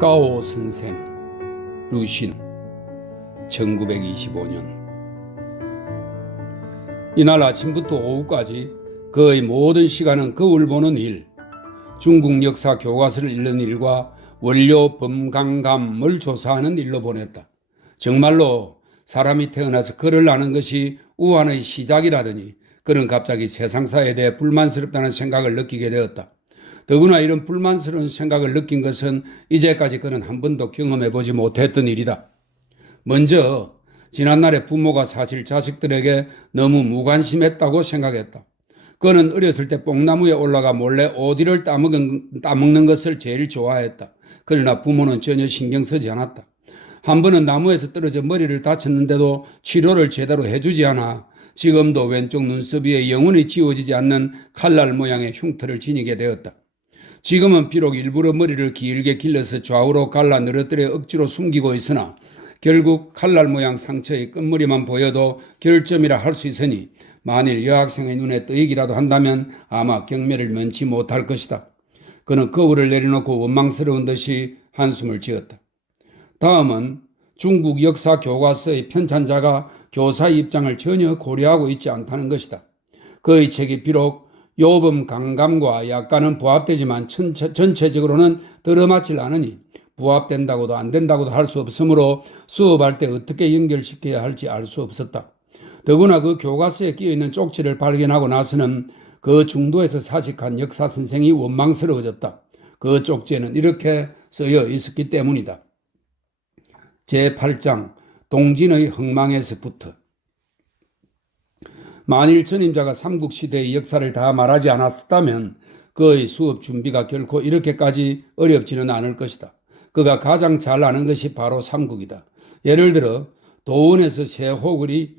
까오 선생, 루신, 1925년. 이날 아침부터 오후까지 그의 모든 시간은 거울 보는 일, 중국 역사 교과서를 읽는 일과 원료 범강감을 조사하는 일로 보냈다. 정말로 사람이 태어나서 글을 아는 것이 우환의 시작이라더니 그는 갑자기 세상사에 대해 불만스럽다는 생각을 느끼게 되었다. 더구나 이런 불만스러운 생각을 느낀 것은 이제까지 그는 한 번도 경험해보지 못했던 일이다. 먼저 지난날에 부모가 사실 자식들에게 너무 무관심했다고 생각했다. 그는 어렸을 때 뽕나무에 올라가 몰래 오디를 따먹는 것을 제일 좋아했다. 그러나 부모는 전혀 신경 쓰지 않았다. 한 번은 나무에서 떨어져 머리를 다쳤는데도 치료를 제대로 해주지 않아 지금도 왼쪽 눈썹 위에 영원히 지워지지 않는 칼날 모양의 흉터를 지니게 되었다. 지금은 비록 일부러 머리를 길게 길러서 좌우로 갈라 늘어뜨려 억지로 숨기고 있으나 결국 칼날 모양 상처의 끝머리만 보여도 결점이라 할 수 있으니 만일 여학생의 눈에 떠익이라도 한다면 아마 경매를 면치 못할 것이다. 그는 거울을 내려놓고 원망스러운 듯이 한숨을 지었다. 다음은 중국 역사 교과서의 편찬자가 교사의 입장을 전혀 고려하고 있지 않다는 것이다. 그의 책이 비록 요범 강감과 약간은 부합되지만 전체적으로는 들어맞질 않으니 부합된다고도 안 된다고도 할 수 없으므로 수업할 때 어떻게 연결시켜야 할지 알 수 없었다. 더구나 그 교과서에 끼어있는 쪽지를 발견하고 나서는 그 중도에서 사직한 역사 선생이 원망스러워졌다. 그 쪽지에는 이렇게 쓰여 있었기 때문이다. 제8장 동진의 흥망에서부터. 만일 전임자가 삼국시대의 역사를 다 말하지 않았다면 그의 수업 준비가 결코 이렇게까지 어렵지는 않을 것이다. 그가 가장 잘 아는 것이 바로 삼국이다. 예를 들어 도원에서 쇠호글이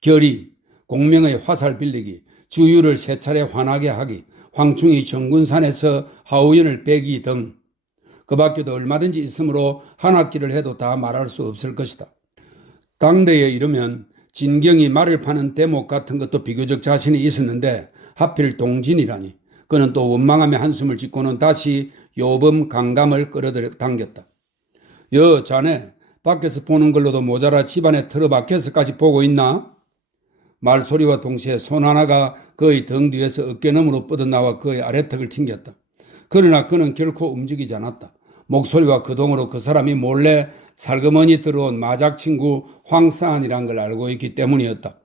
결의, 공명의 화살 빌리기, 주유를 세 차례 환하게 하기, 황충이 정군산에서 하우연을 빼기 등 그 밖에도 얼마든지 있으므로 한 학기를 해도 다 말할 수 없을 것이다. 당대에 이르면 진경이 말을 파는 대목 같은 것도 비교적 자신이 있었는데 하필 동진이라니. 그는 또 원망하며 한숨을 짓고는 다시 요범 강감을 끌어당겼다. 자네 밖에서 보는 걸로도 모자라 집안에 틀어박혀서까지 보고 있나? 말소리와 동시에 손 하나가 그의 등 뒤에서 어깨너머로 뻗어나와 그의 아래턱을 튕겼다. 그러나 그는 결코 움직이지 않았다. 목소리와 거동으로 그 사람이 몰래 살그머니 들어온 마작 친구 황사안이란 걸 알고 있기 때문이었다.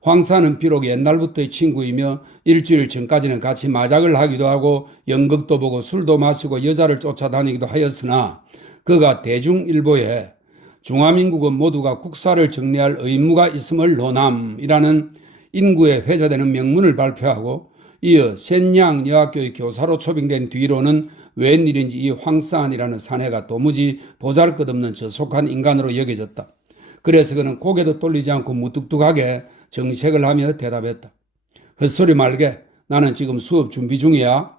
황사안은 비록 옛날부터의 친구이며 일주일 전까지는 같이 마작을 하기도 하고 연극도 보고 술도 마시고 여자를 쫓아다니기도 하였으나 그가 대중일보에 중화민국은 모두가 국사를 정리할 의무가 있음을 논함이라는 인구에 회자되는 명문을 발표하고 이어 센양 여학교의 교사로 초빙된 뒤로는 웬일인지 이 황사안이라는 사내가 도무지 보잘것없는 저속한 인간으로 여겨졌다. 그래서 그는 고개도 돌리지 않고 무뚝뚝하게 정색을 하며 대답했다. 헛소리 말게. 나는 지금 수업 준비 중이야.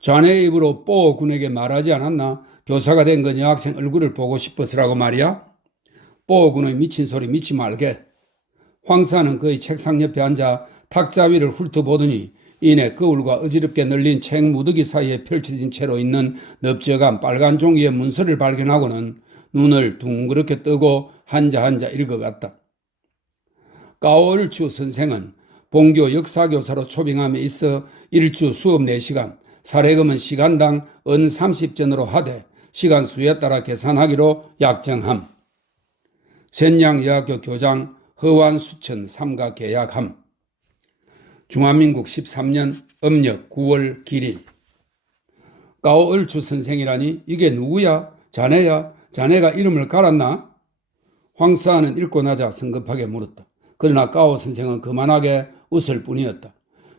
자네 입으로 뽀 군에게 말하지 않았나? 교사가 된 건 여학생 얼굴을 보고 싶어서라고 말이야? 뽀 군의 미친 소리 믿지 말게. 황사는 그의 책상 옆에 앉아 탁자 위를 훑어보더니 이내 거울과 어지럽게 널린 책 무더기 사이에 펼쳐진 채로 있는 넓적한 빨간 종이의 문서를 발견하고는 눈을 둥그렇게 뜨고 한자 읽어갔다. 까오얼추 선생은 본교 역사교사로 초빙함에 있어 일주 수업 4시간, 사례금은 시간당 은 30전으로 하되 시간 수에 따라 계산하기로 약정함. 센양여학교 교장 허완수천 삼가 계약함. 중화민국 13년 음력 9월 길일. 까오얼추 선생이라니 이게 누구야? 자네야? 자네가 이름을 갈았나? 황사안은 읽고 나자 성급하게 물었다. 그러나 까오 선생은 그만하게 웃을 뿐이었다.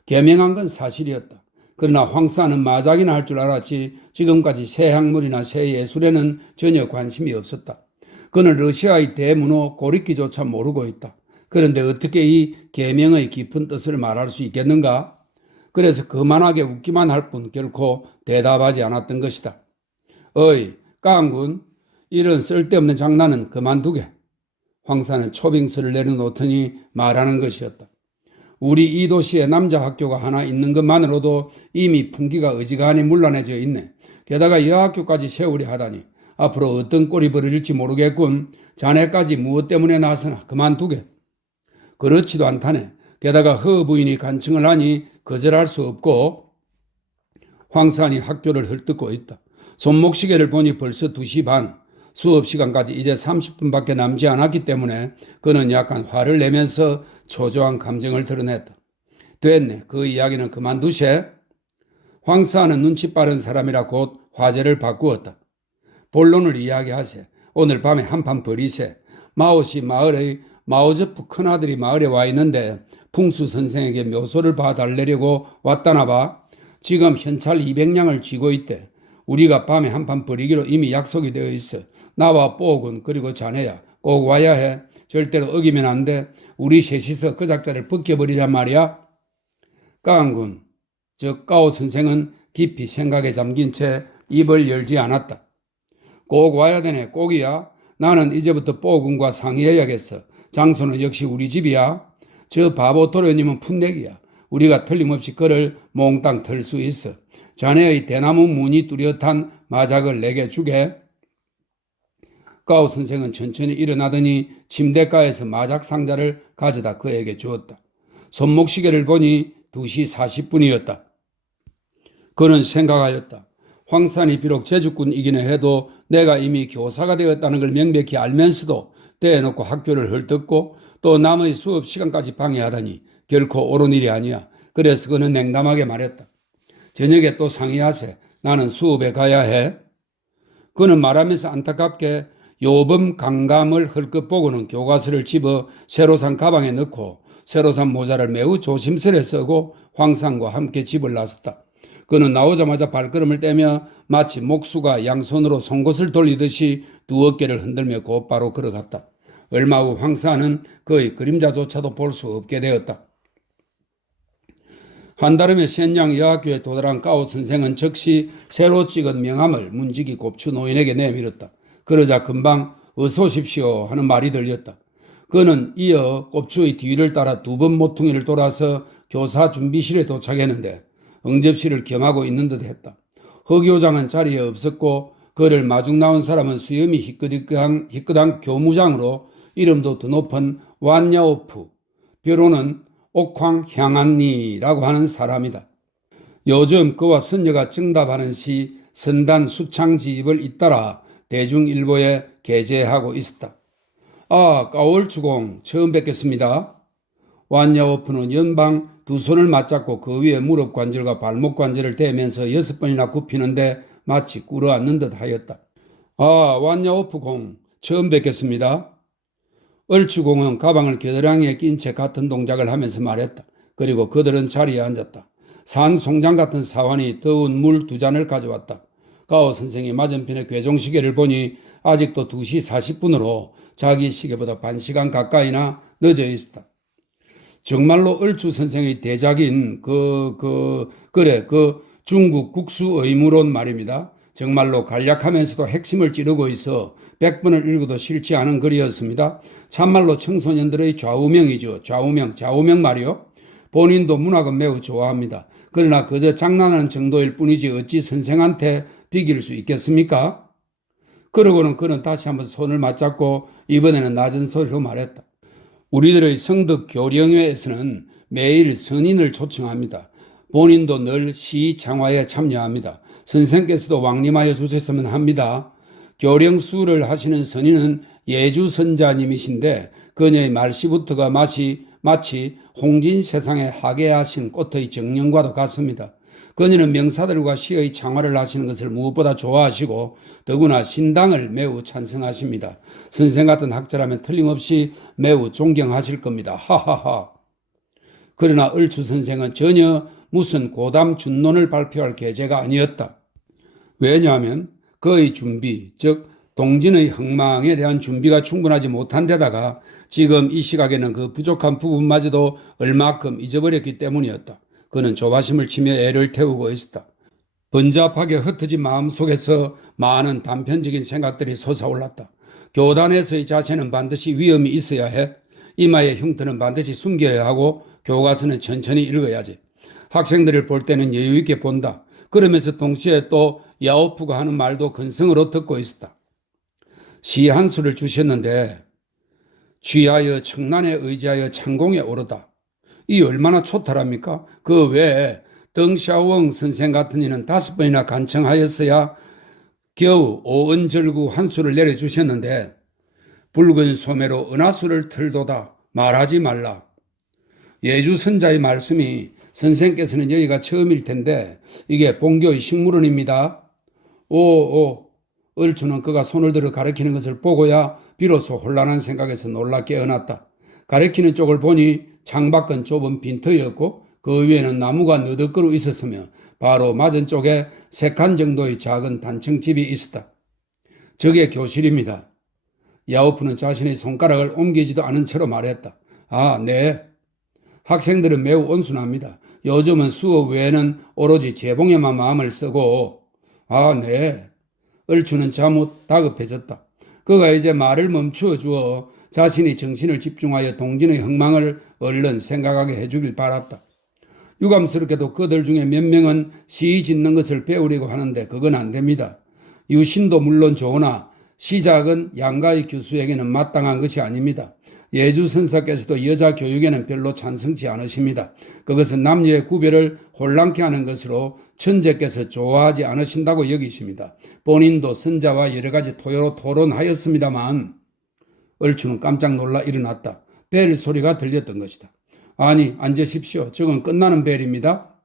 개명한 건 사실이었다. 그러나 황사안은 마작이나 할 줄 알았지 지금까지 새 학문이나 새 예술에는 전혀 관심이 없었다. 그는 러시아의 대문호 고리키조차 모르고 있다. 그런데 어떻게 이 계명의 깊은 뜻을 말할 수 있겠는가? 그래서 그만하게 웃기만 할 뿐 결코 대답하지 않았던 것이다. 어이, 깡군, 이런 쓸데없는 장난은 그만두게. 황사는 초빙서를 내려놓더니 말하는 것이었다. 우리 이 도시에 남자 학교가 하나 있는 것만으로도 이미 풍기가 어지간히 문란해져 있네. 게다가 여학교까지 세우려 하다니 앞으로 어떤 꼴이 벌어질지 모르겠군. 자네까지 무엇 때문에 나서나 그만두게. 그렇지도 않다네. 게다가 허 부인이 간청을 하니 거절할 수 없고 황산이 학교를 헐뜯고 있다. 손목시계를 보니 벌써 2시 반. 수업 시간까지 이제 30분밖에 남지 않았기 때문에 그는 약간 화를 내면서 초조한 감정을 드러냈다. 됐네. 그 이야기는 그만두세. 황사는 눈치 빠른 사람이라 곧 화제를 바꾸었다. 본론을 이야기하세. 오늘 밤에 한판 버리세. 마오시 마을의 마오저프 큰아들이 마을에 와 있는데 풍수 선생에게 묘소를 봐달래려고 왔다나 봐. 지금 현찰 200냥을 쥐고 있대. 우리가 밤에 한판 버리기로 이미 약속이 되어 있어. 나와 뽀군 그리고 자네야 꼭 와야 해. 절대로 어기면 안 돼. 우리 셋이서 그 작자를 벗겨버리란 말이야. 깡군, 저 까오 선생은 깊이 생각에 잠긴 채 입을 열지 않았다. 꼭 와야 되네. 꼭이야. 나는 이제부터 뽀군과 상의해야겠어. 장소는 역시 우리 집이야. 저 바보 도련님은 풋내기야. 우리가 틀림없이 그를 몽땅 털 수 있어. 자네의 대나무 무늬 뚜렷한 마작을 내게 주게. 까오 선생은 천천히 일어나더니 침대가에서 마작 상자를 가져다 그에게 주었다. 손목시계를 보니 2시 40분이었다. 그는 생각하였다. 황산이 비록 제주꾼이기는 해도 내가 이미 교사가 되었다는 걸 명백히 알면서도 떼어놓고 학교를 헐뜯고 또 남의 수업 시간까지 방해하다니 결코 옳은 일이 아니야. 그래서 그는 냉담하게 말했다. 저녁에 또 상의하세. 나는 수업에 가야 해. 그는 말하면서 안타깝게 요범 강감을 헐끗 보고는 교과서를 집어 새로 산 가방에 넣고 새로 산 모자를 매우 조심스레 쓰고 황산과 함께 집을 나섰다. 그는 나오자마자 발걸음을 떼며 마치 목수가 양손으로 송곳을 돌리듯이 두 어깨를 흔들며 곧바로 걸어갔다. 얼마 후 황산은 그의 그림자조차도 볼 수 없게 되었다. 한달음에 센양 여학교에 도달한 까오 선생은 즉시 새로 찍은 명함을 문지기 곱추 노인에게 내밀었다. 그러자 금방 어서 오십시오 하는 말이 들렸다. 그는 이어 곱추의 뒤를 따라 2번 모퉁이를 돌아서 교사 준비실에 도착했는데 응접실을 겸하고 있는 듯 했다. 허 교장은 자리에 없었고 그를 마중 나온 사람은 수염이 희끗한 교무장으로 이름도 더 높은 완야오프, 벼로는 옥황향안니라고 하는 사람이다. 요즘 그와 선녀가 정답하는 시 선단 수창지입을 잇따라 대중일보에 게재하고 있었다. 아, 까올주공 처음 뵙겠습니다. 완야오프는 연방 2손을 맞잡고 그 위에 무릎 관절과 발목 관절을 대면서 6번이나 굽히는데 마치 꿇어앉는 듯 하였다. 아, 완야오프 공 처음 뵙겠습니다. 얼추공은 가방을 겨드랑이에 낀 채 같은 동작을 하면서 말했다. 그리고 그들은 자리에 앉았다. 산 송장 같은 사환이 더운 물 2잔을 가져왔다. 가오 선생이 맞은편의 괴종시계를 보니 아직도 2시 40분으로 자기 시계보다 반 시간 가까이나 늦어 있었다. 정말로 얼추 선생의 대작인 그 중국 국수 의무론 말입니다. 정말로 간략하면서도 핵심을 찌르고 있어 100번을 읽어도 싫지 않은 글이었습니다. 참말로 청소년들의 좌우명이죠. 좌우명 말이요. 본인도 문학은 매우 좋아합니다. 그러나 그저 장난하는 정도일 뿐이지 어찌 선생한테 비길 수 있겠습니까? 그러고는 그는 다시 한번 손을 맞잡고 이번에는 낮은 소리로 말했다. 우리들의 성덕 교령회에서는 매일 선인을 초청합니다. 본인도 늘 시장화에 참여합니다. 선생께서도 왕림하여 주셨으면 합니다. 교령수를 하시는 선인은 예주선자님이신데 그녀의 말씨부터가 마치 홍진 세상에 하계하신 꽃의 정령과도 같습니다. 그녀는 명사들과 시의 창화를 하시는 것을 무엇보다 좋아하시고 더구나 신당을 매우 찬성하십니다. 선생 같은 학자라면 틀림없이 매우 존경하실 겁니다. 하하하. 그러나 얼추 선생은 전혀 무슨 고담 준론을 발표할 계제가 아니었다. 왜냐하면 그의 준비, 즉 동진의 흥망에 대한 준비가 충분하지 못한 데다가 지금 이 시각에는 그 부족한 부분마저도 얼마큼 잊어버렸기 때문이었다. 그는 조바심을 치며 애를 태우고 있었다. 번잡하게 흩어진 마음속에서 많은 단편적인 생각들이 솟아올랐다. 교단에서의 자세는 반드시 위험이 있어야 해. 이마의 흉터는 반드시 숨겨야 하고 교과서는 천천히 읽어야지. 학생들을 볼 때는 여유 있게 본다. 그러면서 동시에 또 야오프가 하는 말도 근성으로 듣고 있었다. 시 한 수를 주셨는데 취하여 청란에 의지하여 창공에 오르다. 이 얼마나 초탈합니까? 그 외에 덩샤오웡 선생 같은 이는 5번이나 간청하였어야 겨우 오은절구 한 수를 내려주셨는데 붉은 소매로 은하수를 틀도다 말하지 말라. 예주 선자의 말씀이 선생께서는 여기가 처음일 텐데 이게 본교의 식물원입니다. 오, 얼추는 그가 손을 들어 가리키는 것을 보고야 비로소 혼란한 생각에서 놀라 깨어났다. 가리키는 쪽을 보니 창밖은 좁은 빈터였고 그 위에는 나무가 너덕거려 있었으며 바로 맞은 쪽에 3칸 정도의 작은 단층집이 있었다. 저게 교실입니다. 야오프는 자신의 손가락을 옮기지도 않은 채로 말했다. 아, 네. 학생들은 매우 온순합니다. 요즘은 수업 외에는 오로지 재봉에만 마음을 쓰고. 아, 네. 얼추는 잠옷 다급해졌다. 그가 이제 말을 멈추어 주어 자신이 정신을 집중하여 동진의 흥망을 얼른 생각하게 해주길 바랐다. 유감스럽게도 그들 중에 몇 명은 시 짓는 것을 배우려고 하는데 그건 안 됩니다. 유신도 물론 좋으나 시작은 양가의 교수에게는 마땅한 것이 아닙니다. 예주 선사께서도 여자 교육에는 별로 찬성치 않으십니다. 그것은 남녀의 구별을 혼란케 하는 것으로 천재께서 좋아하지 않으신다고 여기십니다. 본인도 선자와 여러 가지 토론하였습니다만 얼추는 깜짝 놀라 일어났다. 벨 소리가 들렸던 것이다. 아니, 앉으십시오. 저건 끝나는 벨입니다.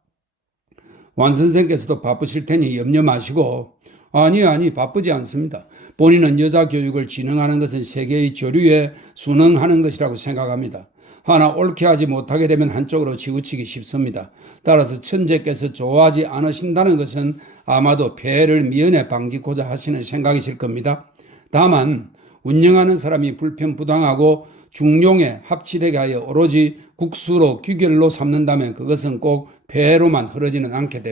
완 선생께서도 바쁘실 테니 염려 마시고. 아니, 바쁘지 않습니다. 본인은 여자 교육을 진흥하는 것은 세계의 조류에 순응하는 것이라고 생각합니다. 하나 옳게 하지 못하게 되면 한쪽으로 치우치기 쉽습니다. 따라서 천재께서 좋아하지 않으신다는 것은 아마도 폐해를 미연에 방지코자 하시는 생각이실 겁니다. 다만 운영하는 사람이 불편부당하고 중용에 합치되게 하여 오로지 국수로 규결로 삼는다면 그것은 꼭 폐해로만 흐르지는 않게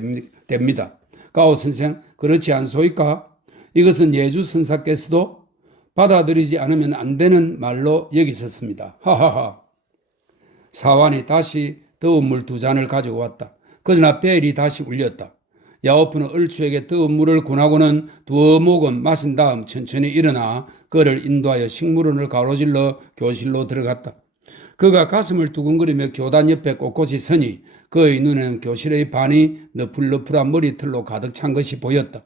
됩니다. 가오 선생, 그렇지 않소이까? 이것은 예주 선사께서도 받아들이지 않으면 안 되는 말로 여기셨습니다. 하하하. 사환이 다시 더운 물 2잔을 가지고 왔다. 그러나 벨이 다시 울렸다. 야오프는 얼추에게 더운 물을 권하고는 2모금 마신 다음 천천히 일어나 그를 인도하여 식물원을 가로질러 교실로 들어갔다. 그가 가슴을 두근거리며 교단 옆에 꼿꼿이 서니 그의 눈에는 교실의 반이 너풀너풀한 머리털로 가득 찬 것이 보였다.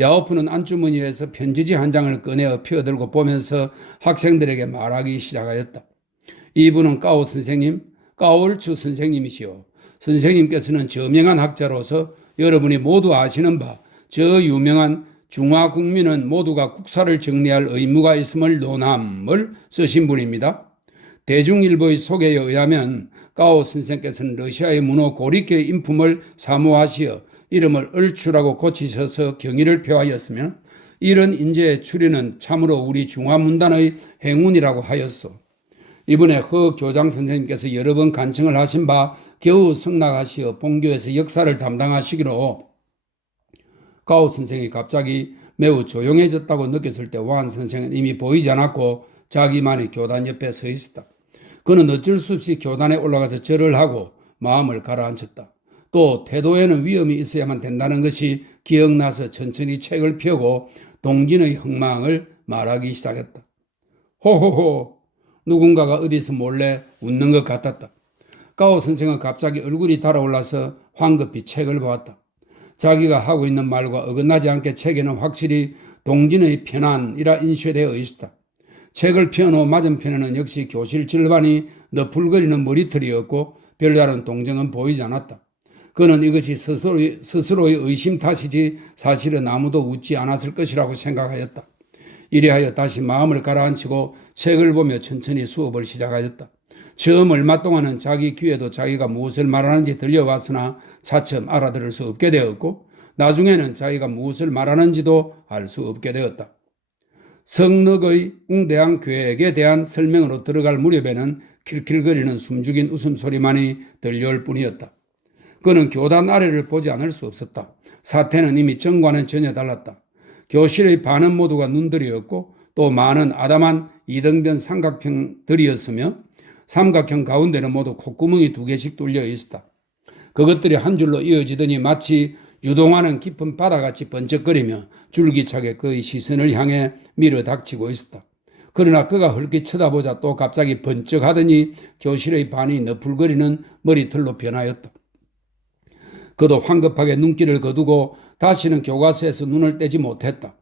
야오프는 안주머니에서 편지지 한 장을 꺼내어 펴들고 보면서 학생들에게 말하기 시작하였다. 이분은 까오 선생님, 까올추 선생님이시오. 선생님께서는 저명한 학자로서 여러분이 모두 아시는 바, 저 유명한 중화 국민은 모두가 국사를 정리할 의무가 있음을 논함을 쓰신 분입니다. 대중일보의 소개에 의하면 까오 선생께서는 러시아의 문호 고리케의 인품을 사모하시어 이름을 얼추라고 고치셔서 경의를 표하였으며 이런 인재의 출현은 참으로 우리 중화문단의 행운이라고 하였소. 이번에 허 교장 선생님께서 여러 번 간청을 하신 바 겨우 승낙하시어 본교에서 역사를 담당하시기로 가오 선생이 갑자기 매우 조용해졌다고 느꼈을 때 완 선생은 이미 보이지 않았고 자기만이 교단 옆에 서 있었다. 그는 어쩔 수 없이 교단에 올라가서 절을 하고 마음을 가라앉혔다. 또 태도에는 위험이 있어야만 된다는 것이 기억나서 천천히 책을 펴고 동진의 흥망을 말하기 시작했다. 호호호, 누군가가 어디서 몰래 웃는 것 같았다. 가오 선생은 갑자기 얼굴이 달아올라서 황급히 책을 보았다. 자기가 하고 있는 말과 어긋나지 않게 책에는 확실히 동진의 편안이라 인쇄되어 있었다. 책을 펴놓은 맞은편에는 역시 교실 절반이 너풀거리는 머리털이었고 별다른 동정은 보이지 않았다. 그는 이것이 스스로의 의심 탓이지 사실은 아무도 웃지 않았을 것이라고 생각하였다. 이래하여 다시 마음을 가라앉히고 책을 보며 천천히 수업을 시작하였다. 처음 얼마 동안은 자기 귀에도 자기가 무엇을 말하는지 들려왔으나 차츰 알아들을 수 없게 되었고 나중에는 자기가 무엇을 말하는지도 알 수 없게 되었다. 성덕의 웅대한 계획에 대한 설명으로 들어갈 무렵에는 킬킬거리는 숨죽인 웃음소리만이 들려올 뿐이었다. 그는 교단 아래를 보지 않을 수 없었다. 사태는 이미 전과는 전혀 달랐다. 교실의 반은 모두가 눈들이었고 또 많은 아담한 이등변 삼각형들이었으며 삼각형 가운데는 모두 콧구멍이 2개씩 뚫려 있었다. 그것들이 한 줄로 이어지더니 마치 유동하는 깊은 바다같이 번쩍거리며 줄기차게 그의 시선을 향해 밀어닥치고 있었다. 그러나 그가 헐기 쳐다보자 또 갑자기 번쩍하더니 교실의 반이 너풀거리는 머리털로 변하였다. 그도 황급하게 눈길을 거두고 다시는 교과서에서 눈을 떼지 못했다.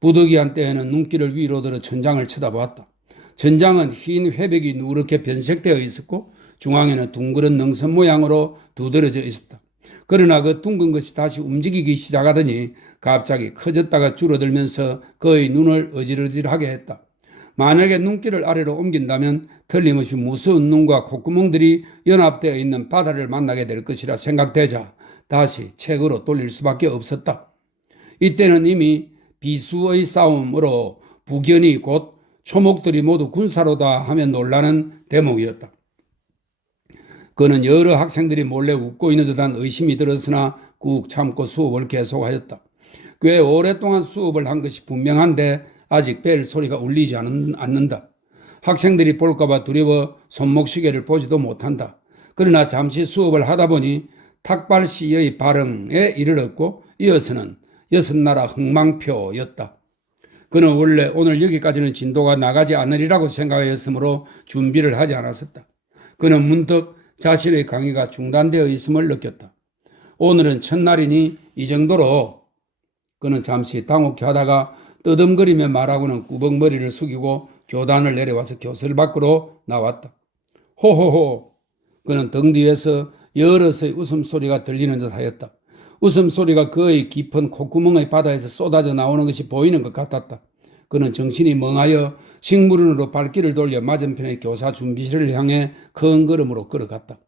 부득이한 때에는 눈길을 위로 들어 천장을 쳐다보았다. 천장은 흰 회백이 누렇게 변색되어 있었고 중앙에는 둥그런 능선 모양으로 두드러져 있었다. 그러나 그 둥근 것이 다시 움직이기 시작하더니 갑자기 커졌다가 줄어들면서 그의 눈을 어질어질하게 했다. 만약에 눈길을 아래로 옮긴다면 틀림없이 무서운 눈과 콧구멍들이 연합되어 있는 바다를 만나게 될 것이라 생각되자 다시 책으로 돌릴 수밖에 없었다. 이때는 이미 비수의 싸움으로 북연이 곧 초목들이 모두 군사로다 하면 놀라는 대목이었다. 그는 여러 학생들이 몰래 웃고 있는 듯한 의심이 들었으나 꾹 참고 수업을 계속하였다. 꽤 오랫동안 수업을 한 것이 분명한데 아직 벨 소리가 울리지 않는다. 학생들이 볼까봐 두려워 손목시계를 보지도 못한다. 그러나 잠시 수업을 하다 보니 탁발시의 발흥에 이르렀고 이어서는 6나라 흥망표였다. 그는 원래 오늘 여기까지는 진도가 나가지 않으리라고 생각하였으므로 준비를 하지 않았었다. 그는 문득 자신의 강의가 중단되어 있음을 느꼈다. 오늘은 첫날이니 이 정도로 그는 잠시 당혹해 하다가 떠듬거리며 말하고는 꾸벅머리를 숙이고 교단을 내려와서 교실 밖으로 나왔다. 호호호! 그는 등 뒤에서 여럿의 웃음소리가 들리는 듯 하였다. 웃음소리가 그의 깊은 콧구멍의 바다에서 쏟아져 나오는 것이 보이는 것 같았다. 그는 정신이 멍하여 식물원으로 발길을 돌려 맞은편의 교사 준비실을 향해 큰 걸음으로 걸어갔다.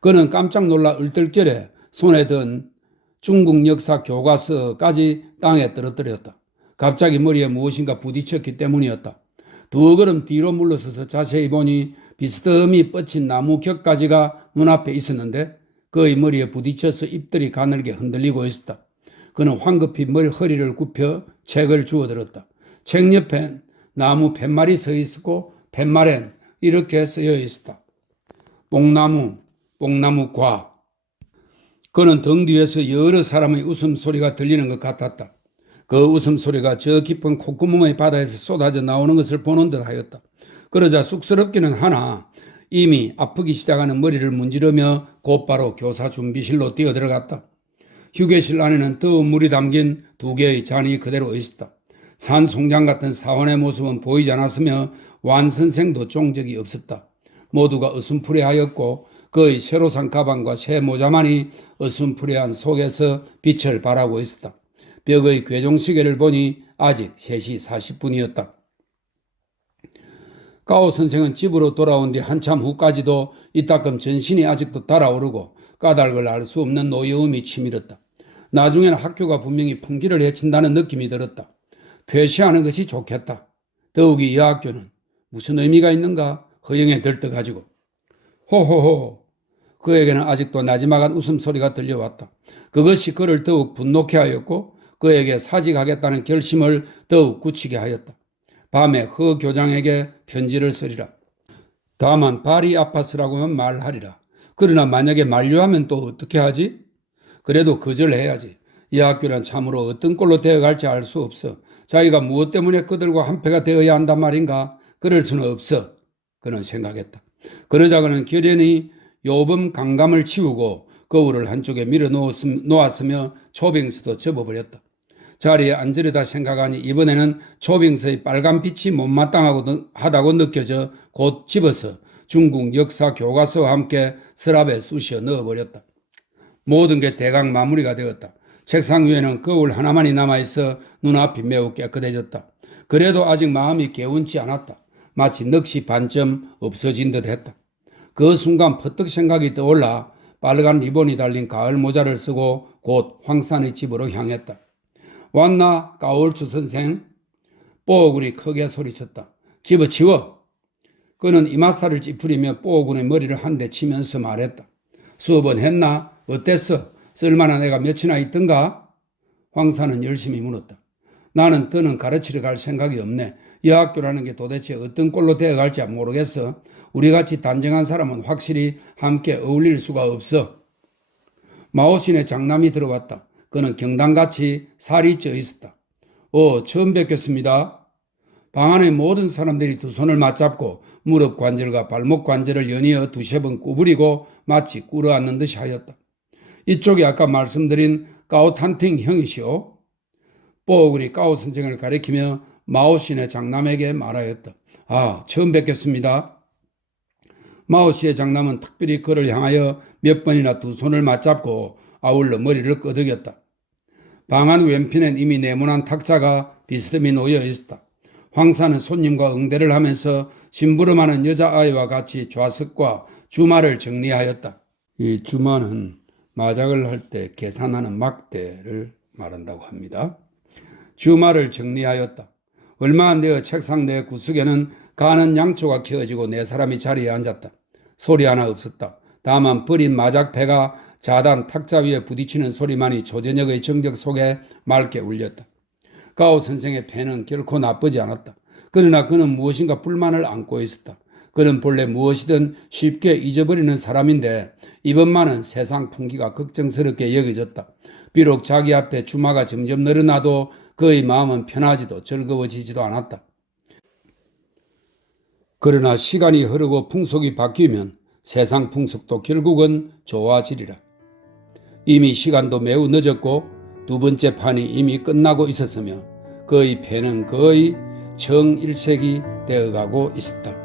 그는 깜짝 놀라 얼떨결에 손에 든 중국 역사 교과서까지 땅에 떨어뜨렸다. 갑자기 머리에 무엇인가 부딪혔기 때문이었다. 2걸음 뒤로 물러서서 자세히 보니 비스듬히 뻗친 나무 격가지가 눈앞에 있었는데 그의 머리에 부딪혀서 잎들이 가늘게 흔들리고 있었다. 그는 황급히 허리를 굽혀 책을 주워들었다. 책 옆엔 나무 팻말이 서 있었고 팻말엔 이렇게 쓰여 있었다. 뽕나무과. 그는 등 뒤에서 여러 사람의 웃음소리가 들리는 것 같았다. 그 웃음소리가 저 깊은 콧구멍의 바다에서 쏟아져 나오는 것을 보는 듯 하였다. 그러자 쑥스럽기는 하나 이미 아프기 시작하는 머리를 문지르며 곧바로 교사 준비실로 뛰어들어갔다. 휴게실 안에는 뜨거운 물이 담긴 2개의 잔이 그대로 있었다. 산송장 같은 사원의 모습은 보이지 않았으며 완 선생도 종적이 없었다. 모두가 어슴푸레하였고 그의 새로 산 가방과 새 모자만이 어슴푸레한 속에서 빛을 발하고 있었다. 벽의 괴종시계를 보니 아직 3시 40분이었다. 가오 선생은 집으로 돌아온 뒤 한참 후까지도 이따금 전신이 아직도 달아오르고 까닭을 알 수 없는 노여움이 치밀었다. 나중에는 학교가 분명히 풍기를 해친다는 느낌이 들었다. 폐시하는 것이 좋겠다. 더욱이 이 학교는 무슨 의미가 있는가 허영에 들떠가지고. 호호호. 그에게는 아직도 나지막한 웃음소리가 들려왔다. 그것이 그를 더욱 분노케 하였고 그에게 사직하겠다는 결심을 더욱 굳히게 하였다. 밤에 허 교장에게 편지를 쓰리라. 다만 발이 아팠으라고 하면 말하리라. 그러나 만약에 만류하면 또 어떻게 하지? 그래도 거절해야지. 이 학교는 참으로 어떤 꼴로 되어갈지 알 수 없어. 자기가 무엇 때문에 그들과 한패가 되어야 한단 말인가? 그럴 수는 없어. 그는 생각했다. 그러자 그는 결연히 요범 강감을 치우고 거울을 한쪽에 밀어 놓았으며 초빙서도 접어버렸다. 자리에 앉으려다 생각하니 이번에는 초빙서의 빨간 빛이 못마땅하다고 느껴져 곧 집어서 중국 역사 교과서와 함께 서랍에 쑤셔 넣어버렸다. 모든 게 대강 마무리가 되었다. 책상 위에는 거울 하나만이 남아있어 눈앞이 매우 깨끗해졌다. 그래도 아직 마음이 개운치 않았다. 마치 넋이 반쯤 없어진 듯 했다. 그 순간 퍼뜩 생각이 떠올라 빨간 리본이 달린 가을 모자를 쓰고 곧 황산의 집으로 향했다. 왔나 가올추 선생? 뽀오군이 크게 소리쳤다. 집어치워. 그는 이마살을 찌푸리며 뽀오군의 머리를 한 대 치면서 말했다. 수업은 했나? 어땠어? 쓸만한 애가 몇이나 있던가? 황사는 열심히 물었다. 나는 더는 가르치러 갈 생각이 없네. 이 학교라는 게 도대체 어떤 꼴로 되어갈지 모르겠어. 우리같이 단정한 사람은 확실히 함께 어울릴 수가 없어. 마오신의 장남이 들어왔다. 그는 경당같이 살이 쪄 있었다. 처음 뵙겠습니다. 방 안의 모든 사람들이 두 손을 맞잡고 무릎 관절과 발목 관절을 연이어 두세 번 구부리고 마치 꿇어앉는 듯이 하였다. 이쪽이 아까 말씀드린 까오탄팅 형이시오. 뽀글이 까오 선생을 가리키며 마오신의 장남에게 말하였다. 처음 뵙겠습니다. 마오씨의 장남은 특별히 그를 향하여 몇 번이나 두 손을 맞잡고 아울러 머리를 끄덕였다. 방 안 왼편엔 이미 네모난 탁자가 비스듬히 놓여 있었다. 황사는 손님과 응대를 하면서 심부름하는 여자아이와 같이 좌석과 주마를 정리하였다. 이 주마는 마작을 할 때 계산하는 막대를 말한다고 합니다. 주마를 정리하였다. 얼마 안 되어 책상 내 구석에는 가는 양초가 켜지고 네 사람이 자리에 앉았다. 소리 하나 없었다. 다만 버린 마작패가 자단 탁자 위에 부딪히는 소리만이 조저녁의 정적 속에 맑게 울렸다. 가오 선생의 패는 결코 나쁘지 않았다. 그러나 그는 무엇인가 불만을 안고 있었다. 그는 본래 무엇이든 쉽게 잊어버리는 사람인데 이번만은 세상 풍기가 걱정스럽게 여겨졌다. 비록 자기 앞에 주마가 점점 늘어나도 그의 마음은 편하지도 즐거워지지도 않았다. 그러나 시간이 흐르고 풍속이 바뀌면 세상 풍속도 결국은 좋아지리라. 이미 시간도 매우 늦었고 두 번째 판이 이미 끝나고 있었으며 그의 패는 거의 정 1세기 되어가고 있었다.